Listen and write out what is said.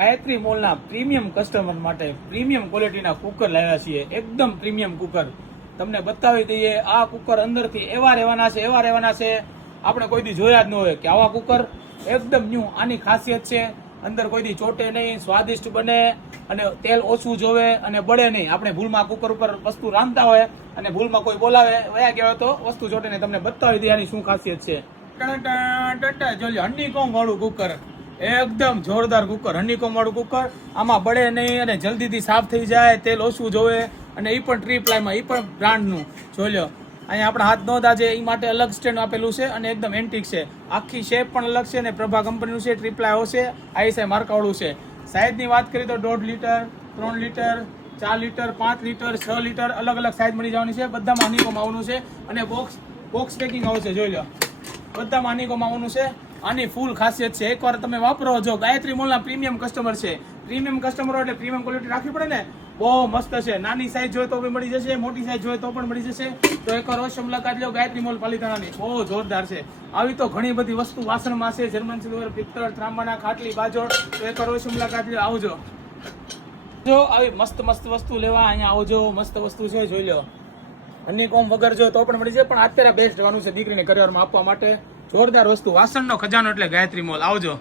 Gayatri મોલના premium customer માટે premium ક્વોલિટીના cooker લાવ્યા છીએ. એકદમ પ્રીમિયમ કુકર તમને બતાવી દઈએ. આ કુકર અંદરથી એવા રહેવાના છે આપણે કોઈ દી જોયા જ ન હોય કે આવા કુકર એકદમ ન્યૂ. આની ખાસિયત છે અંદર કોઈ દી ચોટે નહીં, સ્વાદિષ્ટ બને અને તેલ ઓછું જોવે અને બળે નહીં. આપણે ભૂલમાં કુકર ઉપર વસ્તુ રાંધતા હોય અને ભૂલમાં કોઈ બોલાવે વયા ગયા તો વસ્તુ ચોટે નહીં. તમને બતાવી દઈએ આની શું ખાસિયત છે. જોજો હનીકોમ્બ વાળું કુકર, એકદમ જોરદાર કુકર, હનીકોમ્બ વાળું કુકર. આમાં બળે નહીં અને જલ્દીથી સાફ થઈ જાય, તેલ ઓછું જોવે અને એ પણ ટ્રીપ્લાયમાં, એ પણ બ્રાન્ડનું. જોઈ લો અહીંયા આપણા હાથ નો દાજે એ માટે અલગ સ્ટેન્ડ આપેલું છે અને એકદમ એન્ટિક છે. આખી શેપ પણ અલગ છે અને પ્રભા કંપનીનું છે, ટ્રીપ્લાય આવશે, આઈએસઆઈ માર્કાવાળું છે. સાઈઝની વાત કરીએ તો 1.5 litre, 3 litre, 4 litre, 5 litre, 6 litre અલગ અલગ સાઈઝ મળી જવાની છે. બધામાં હનીકોમ્બ આવવાનું છે અને બોક્સ પેકિંગ આવશે. જોઈ લો બધામાં હનીકોમ્બ આવવાનું છે. આની ફૂલ ખાસિયત છે, એકવાર તમે વાપરો. જો ગાયત્રી મોલના પ્રીમિયમ કસ્ટમર છે, પ્રીમિયમ કસ્ટમરો એટલે પ્રીમિયમ ક્વોલિટી રાખવી પડે ને. બહુ મસ્ત છે. નાની સાઈઝ જોઈએ તો પણ મળી જશે, મોટી સાઈઝ જોઈએ તો પણ મળી જશે. તો એકવાર અવશ્ય મુલાકાત લો ગાયત્રી મોલ પાલિતાણાની. બહુ જોરદાર છે. આવી તો ઘણી બધી વસ્તુ વાસણમાં છે, જર્મન સિલ્વર, પિત્તળ, ત્રાંબાના ખાટલી, બાજોડ. તો એકવાર અવશ્ય મુલાકાત લો, આવજો. જો આવી મસ્ત વસ્તુ લેવા અહીંયા આવજો. મસ્ત વસ્તુ છે, જોઈ લો. હનીકોમ્બ વગર જો તો પણ મળી જાય, પણ અત્યારે બેસ્ટ જવાનું છે દીકરીને કરિયરમાં આપવા માટે. જોરદાર વસ્તુ, વાસણનો ખજાનો એટલે ગાયત્રી મોલ. આવજો.